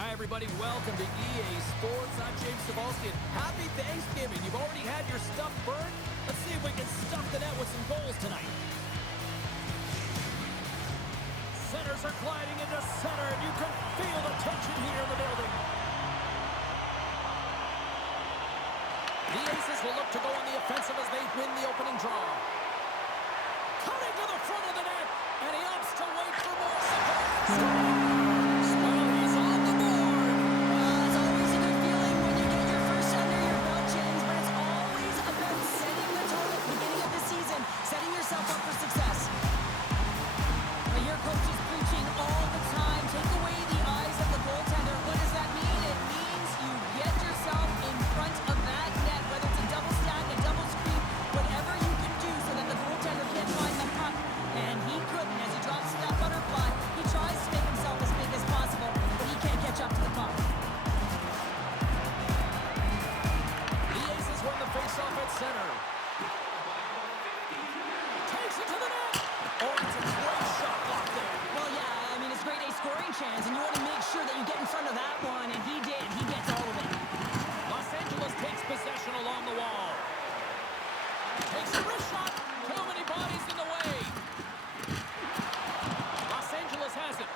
Hi, everybody. Welcome to EA Sports. I'm James Cebulski. Happy Thanksgiving. You've already had your stuff burned. Let's see if we can stuff the net with some goals tonight. Centers are gliding into center, and you can feel the tension here in the building. The Aces will look to go on the offensive as they win the opening draw. Cutting to the front of the net, and he opts to wait for more support. And you want to make sure that you get in front of that one, and he did. He gets all of it. Los Angeles takes possession along the wall. Takes a wrist shot. Too many bodies in the way. Los Angeles has it.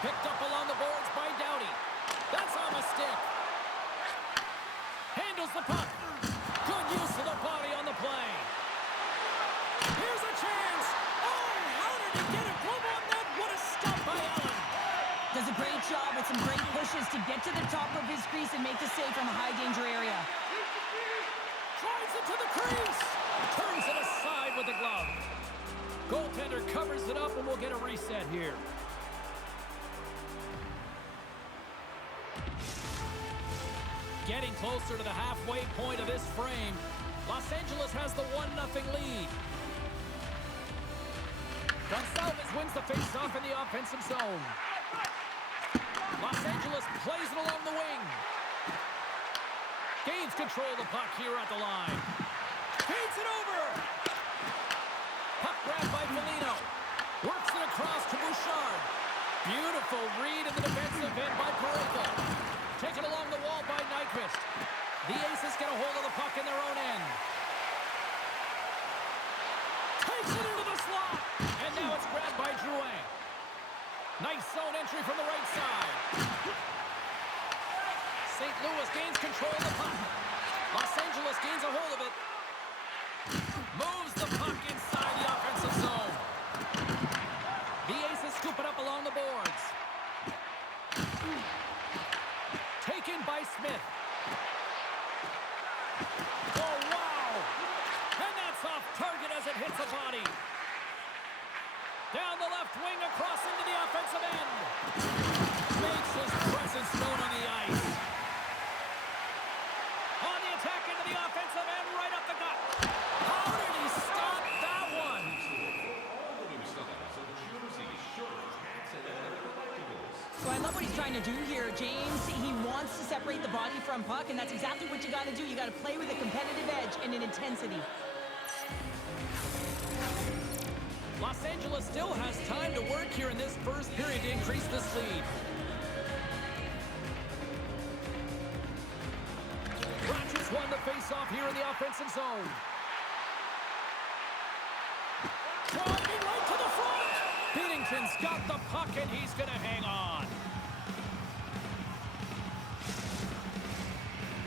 Picked up along the boards by Doughty. That's on the stick. Handles the puck. Good use of the body on the play. Here's a chance. Oh, how did he get a glove on that? What a stop by Allen. Does a great job with some great pushes to get to the top of his crease and make the save from a high-danger area. Drives it to the crease. Turns it aside with the glove. Goaltender covers it up, and we'll get a reset here. Getting closer to the halfway point of this frame. Los Angeles has the 1-0 lead. Gonçalves wins the face-off in the offensive zone. Los Angeles plays it along the wing. Gains control of the puck here at the line. Feeds it over. Puck grabbed by Foligno. Works it across to Bouchard. Beautiful read in the defensive end by Pareko. Taken along the wall by Nyquist. The Aces get a hold of the puck in their own end. Takes it into the slot. And now it's grabbed by Drouin. Nice zone entry from the right side. St. Louis gains control of the puck. Los Angeles gains a hold of it. Moves the puck inside the offensive zone. The Aces scoop it up along the boards. Taken by Smith. Oh, wow! And that's off target as it hits a body. Down the left wing, across into the offensive end. Makes his presence known on the ice. On the attack into the offensive end, right up the gut. How did he stop that one? So I love what he's trying to do here, James. He wants to separate the body from puck, and that's exactly what you got to do. You got to play with a competitive edge and an intensity. Los Angeles still has time to work here in this first period to increase this lead. Ratchets won the face-off here in the offensive zone. Driving right to the front. Binnington's got the puck, and he's going to hang on.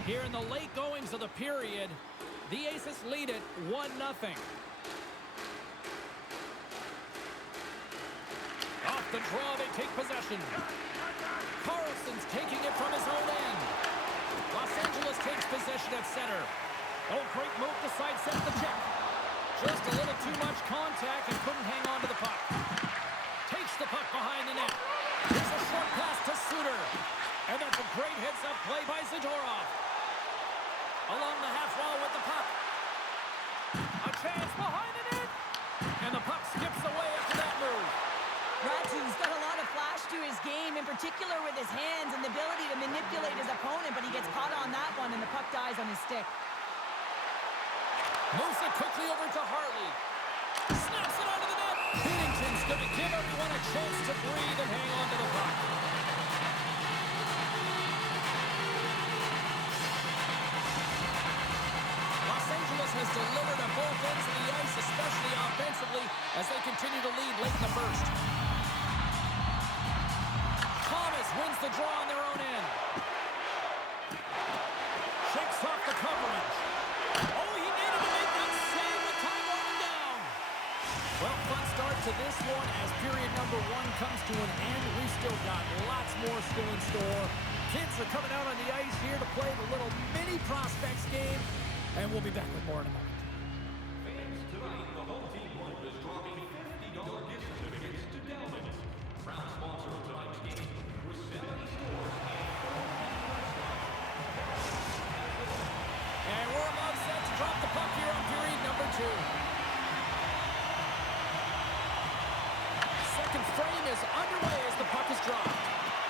Here in the late goings of the period, the Aces lead it 1-0. Off the draw, they take possession. Carlson's taking it from his own end. Los Angeles takes possession at center. Oh, great move to sidestep the check. Just a little too much contact and couldn't hang on to the puck. Takes the puck behind the net. Here's a short pass to Suter. And that's a great heads-up play by Zadorov. Along the half wall with the puck. A chance behind the net. And the puck skips away after that move. Ratsu's got a lot of flash to his game, in particular with his hands and the ability to manipulate his opponent, but he gets caught on that one, and the puck dies on his stick. Moves it quickly over to Harley. Snaps it onto the net. Binnington's going to give everyone a chance to breathe and hang on to the puck. as they continue to lead late in the first. Thomas wins the draw on their own end. Shakes off the coverage. Oh, he needed to make that save with time running down. Well, fun start to this one as period number 1 comes to an end. We've still got lots more still in store. Kids are coming out on the ice here to play the little mini prospects game, and we'll be back with more in a moment. Fans, tonight the home team is dropping $50 gift certificates to Delvin's, proud sponsor of tonight's game, with 70 stores and we're about set to drop the puck here on period number 2. Second frame is underway as the puck is dropped.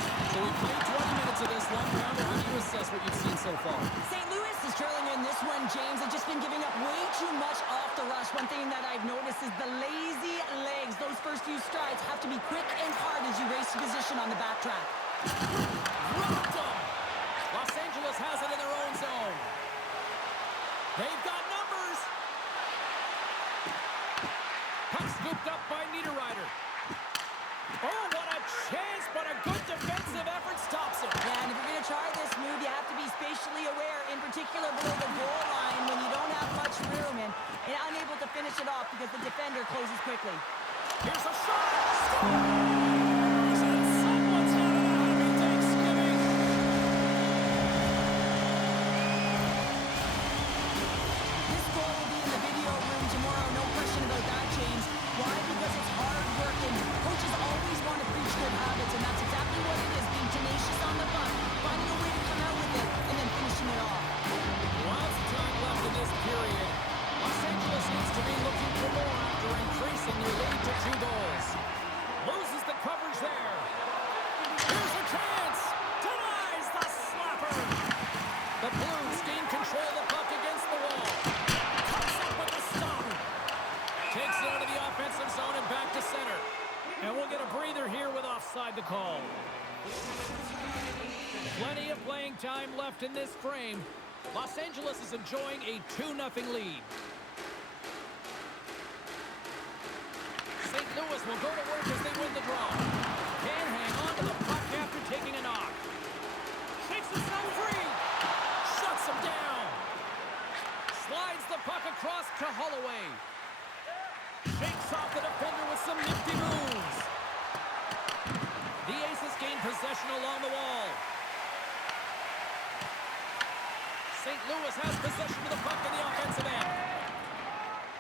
So we've played 20 minutes of this one. Rounder, how do you assess what you've seen so far? St. Louis is trailing in this one, James. They've just been giving up way too much off the rush. One thing that I've noticed is the lazy legs. Those first few strides have to be quick and hard as you race to position on the backtrack. Rocked them! Los Angeles has it in their own zone. They've got numbers. Puck scooped up by Niederreiter. Oh, what a chance, but a good defensive effort stops it. Yeah, and if you're going to try this move, you have to be spatially aware, in particular below the goal line when you don't have much room and unable to finish it off because the defender closes quickly. Here's a shot. Scores! And someone's got a happy Thanksgiving. This goal will be in the video room tomorrow, no question about that, James. Why? Because it's hard work, and coaches always want to preach good habits, and that's exactly what it is, being tenacious on the puck, finding a way to come out with it, and then finishing it off. Lots of time left in this period. Los Angeles needs to be looking for more after increasing their lead to 2 goals. Loses the coverage there. Here's a chance. Denies the slapper. The Blues gain control of the puck against the wall. Comes up with the stop. Takes it out of the offensive zone and back to center. And we'll get a breather here with offside the call. Plenty of playing time left in this frame. Los Angeles is enjoying a 2-0 lead. St. Louis will go to work as they win the draw. Can hang on to the puck after taking a knock. Shakes himself free. Shuts him down. Slides the puck across to Holloway. Shakes off the defender with some nifty moves. The Aces gain possession along the wall. St. Louis has possession of the puck in the offensive end.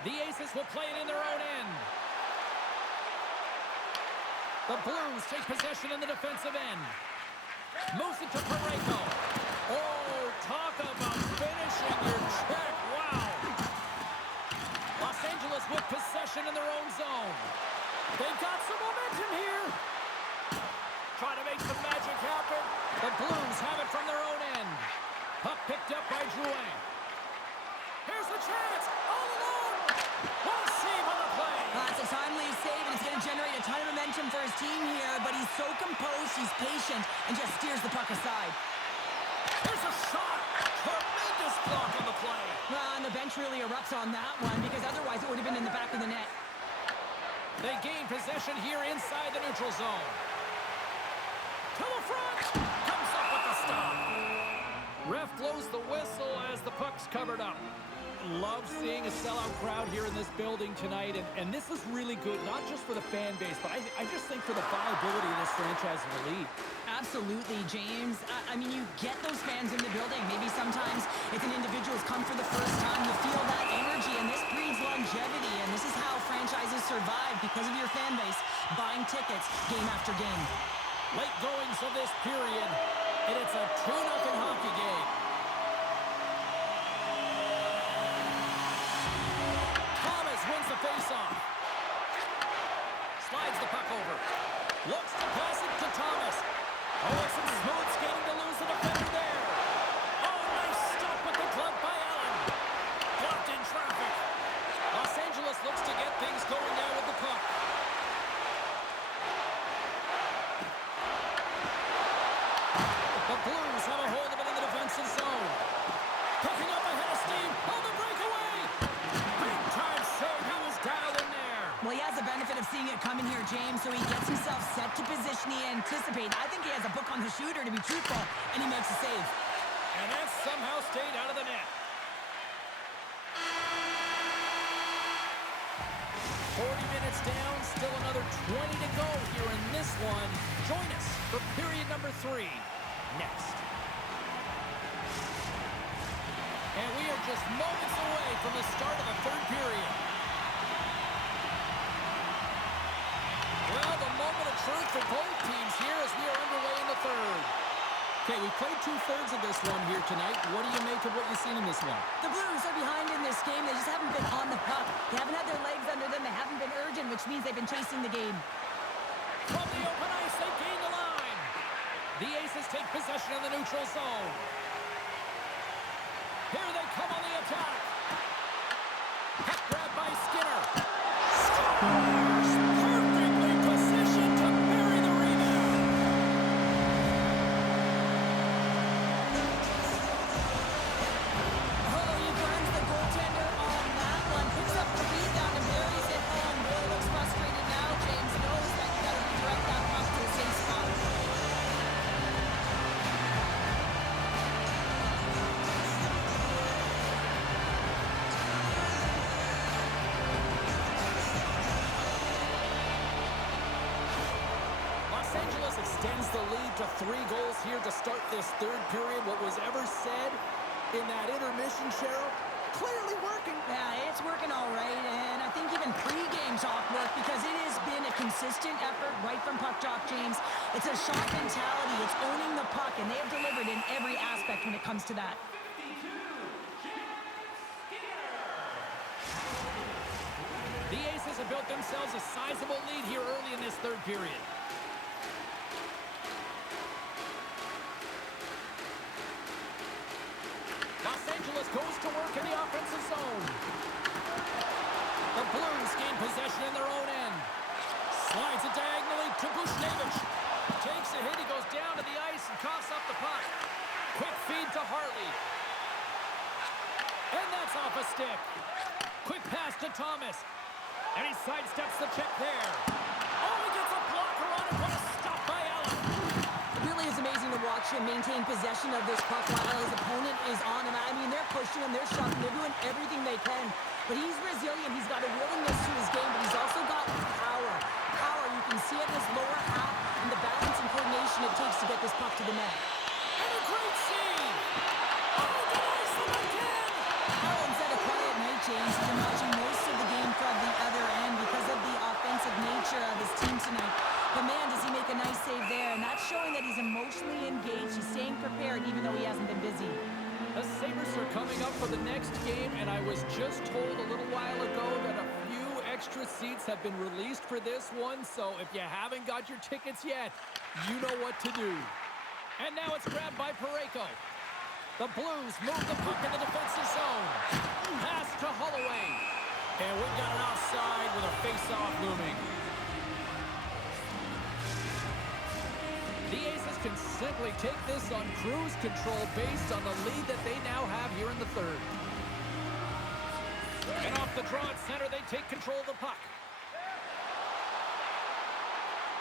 The Aces will play it in their own end. The Blues take possession in the defensive end. Moves it to Parayko. Oh, talk about finishing your check. Wow. Los Angeles with possession in their own zone. They've got some momentum here. Trying to make some magic happen. The Blues have it from their own end. Puck picked up by Drouin. Here's the chance. All alone. What a save on the play. It's a timely save, and it's going to generate a ton of momentum for his team here, but he's so composed, he's patient, and just steers the puck aside. Here's a shot. Tremendous block on the play. Well, and the bench really erupts on that one, because otherwise it would have been in the back of the net. They gain possession here inside the neutral zone. To the front. Comes up with the stop. Ref blows the whistle as the puck's covered up. Love seeing a sellout crowd here in this building tonight, and this is really good, not just for the fan base, but I just think for the viability of this franchise in the league. Absolutely, James. I mean, you get those fans in the building. Maybe sometimes if an individual's come for the first time, you feel that energy, and this breeds longevity, and this is how franchises survive because of your fan base, buying tickets game after game. Late goings of this period, and it's a 2-0 hockey game. Thomas wins the faceoff. Slides the puck over. Looks to pass it to Thomas. Oh, it's some smooth skating to lose the defender there. Oh, nice stop with the glove by Allen. Blocked in traffic. Los Angeles looks to get things going now with the puck. The Blues have a hold of it in the defensive zone. Picking up ahead of steam on the breakaway. Big time save. He was dialed in there. Well, he has a I think he has a book on the shooter, to be truthful, and he makes a save. And that somehow stayed out of the net. 40 minutes down, still another 20 to go here in this one. Join us for period number 3 next. And we are just moments away from the start of the third period. Well, the moment of truth for both teams here as we are underway in the third. Okay, we played 2/3 of this one here tonight. What do you make of what you've seen in this one? The Blues are behind in this game. They just haven't been on the puck. They haven't had their legs under them. They haven't been urgent, which means they've been chasing the game. From the open ice, they gain the line. The Aces take possession of the neutral zone. Here they come on the attack. Puck grab by Skinner. Scores! Perfectly positioned to bury the rebound. Oh, he burns the goaltender on that one. Picks up the rebound and buries it home. Boy, looks frustrated now. James knows that you got to redirect that puck to the safe spot. Los Angeles extends the lead to 3 goals here to start this third period. What was ever said in that intermission, Cheryl, clearly working. Yeah, it's working all right, and I think even pre-game talk worked because it has been a consistent effort right from puck drop, James. It's a shot mentality. It's owning the puck, and they have delivered in every aspect when it comes to that. The Aces have built themselves a sizable lead here early in this third period. Los Angeles goes to work in the offensive zone. The Blues gain possession in their own end. Slides it diagonally to Bushnevich. Takes a hit, he goes down to the ice and coughs up the puck. Quick feed to Hartley. And that's off a stick. Quick pass to Thomas. And he sidesteps the check there. Oh, he gets a blocker on it. What a stop by Allen. It really is amazing to watch him maintain possession of this puck while his opponent is on him. I mean, they're pushing him, they're shoving, they're doing everything they can. But he's resilient. He's got a willingness to his game, but he's also got power. Power, you can see it in his lower half and the balance and coordination it takes to get this puck to the net. And a great save. Oh, denies them again. Allen's had a quiet night, James. He's been watching most of the game from the other end because of the offensive nature of his team tonight. But man, does he make a nice save there. And that's showing that he's emotionally engaged. He's staying prepared even though he hasn't been busy. The Sabres are coming up for the next game, and I was just told a little while ago that a few extra seats have been released for this one. So if you haven't got your tickets yet, you know what to do. And now it's grabbed by Parayko. The Blues move the puck in the defensive zone. Pass to Holloway. And we've got an offside with a face-off looming. The Aces can simply take this on cruise control based on the lead that they now have here in the third. And off the draw at center, they take control of the puck.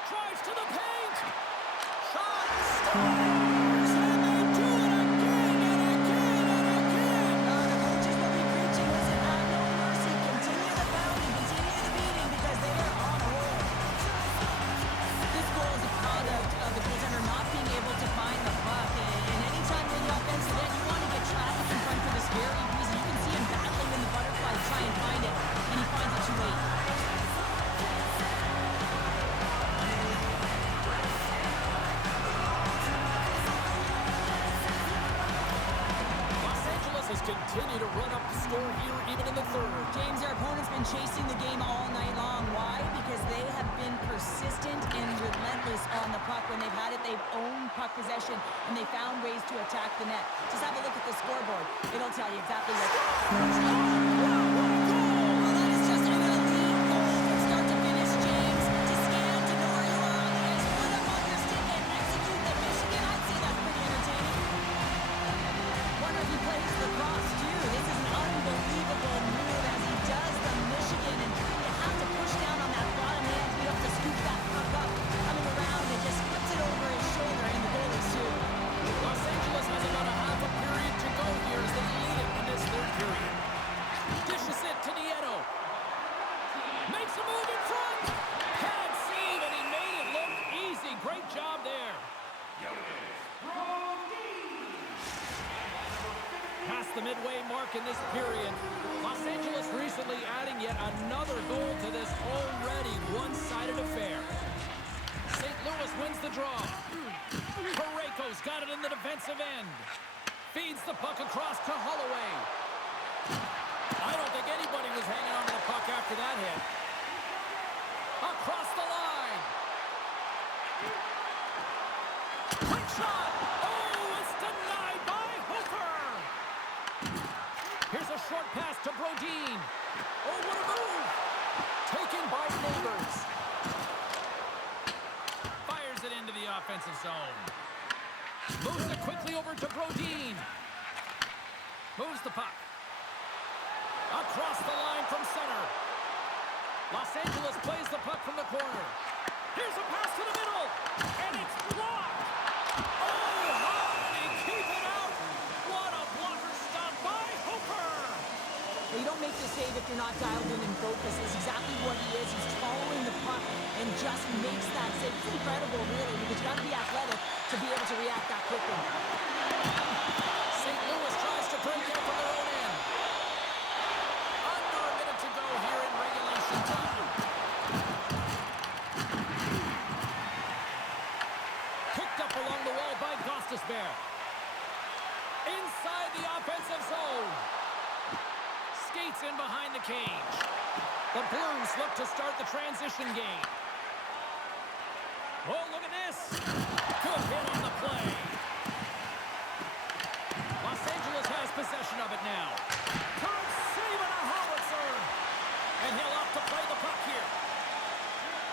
Drives to the paint. Shot scores! And they do it again and again and again. The coaches will be preaching, listen, have no mercy. Continue the pounding, continue the beating because they are on a roll. This goal is a product of the goaltender not being able to find the puck. And anytime you're in the offensive end, you want to get traffic in front for this very reason. You can see him battling in the butterfly to try and find it, and he finds it too late. Los Angeles has continued to run up the score here even in the third. James, their opponent's been chasing the game all night long. Why? Because they have been persistent and relentless on the puck. When they've had it, they've owned puck possession, and they found ways to attack the net. Just have a look at the scoreboard. It'll tell you exactly what... Well, that is just an elite goal from start to finish, James. To scan, to know where you are on the ice, put up on your stick and execute the Michigan. I'd say that's pretty entertaining. Wonder if he plays the cross, too. This is an unbelievable move as he does the Michigan, and you have to push down on that bottom hand to be able to scoop that puck up. Coming around and just flips it over his past the midway mark in this period. Los Angeles recently adding yet another goal to this already one-sided affair. St. Louis wins the draw. Parayko's got it in the defensive end. Feeds the puck across to Holloway. I don't think anybody was hanging on to the puck after that hit. Across the line. Quick shot. Oh, it's denied by Hooper. Here's a short pass to Brodin. Oh, what a move. Taken by Neighbors. Fires it into the offensive zone. Moves it quickly over to Brodin. Moves the puck. Across the line from center. Los Angeles plays the puck from the corner. Here's a pass to the middle. And it's blocked. Oh, how did he keep it out? What a blocker stop by Hooper. Well, you don't make the save if you're not dialed in and focused. It's exactly what he is. He's following the puck and just makes that save. It's incredible, really, because you got to be athletic to be able to react that quickly. St. Louis tries to break in from their own end. Under a minute to go here in regulation time. Picked up along the wall by Gostisbehere. Inside the offensive zone. Skates in behind the cage. The Blues look to start the transition game. Oh, look at this. Good hit on the play. Los Angeles has possession of it now. Kurt saving a howitzer. And he'll opt to play the puck here.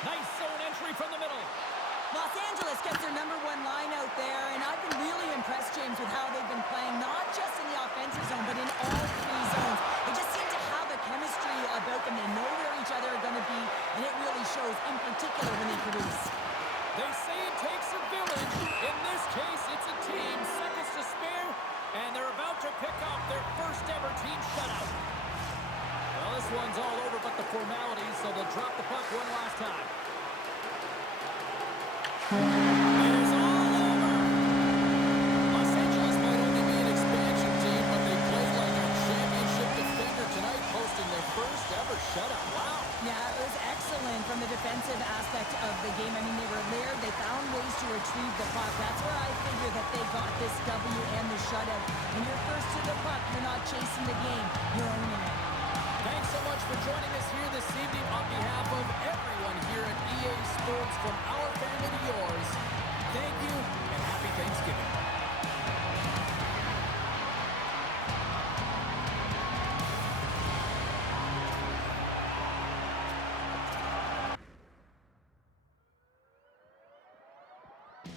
Nice zone entry from the middle. Los Angeles gets their number one line out there, and I've been really impressed, James, with how they've been playing, not just in the offensive zone, but in all three zones. They just seem to have a chemistry about them. They know where each other are going to be, and it really shows, in particular, when they produce. They say it takes a village. In this case, it's a team, seconds to spare, and they're about to pick up their first ever team shutout. Well, this one's all over but the formalities, so they'll drop the puck one last time. It is all over. Los Angeles might only be an expansion team, but they played like a championship defender tonight, posting their first ever shutout. Wow. Yeah, it was excellent from the defensive aspect of the game. I mean, they were there. They found ways to retrieve the puck. That's where I figure that they got this W and the shutout. When you're first to the puck, you're not chasing the game. You're owning it.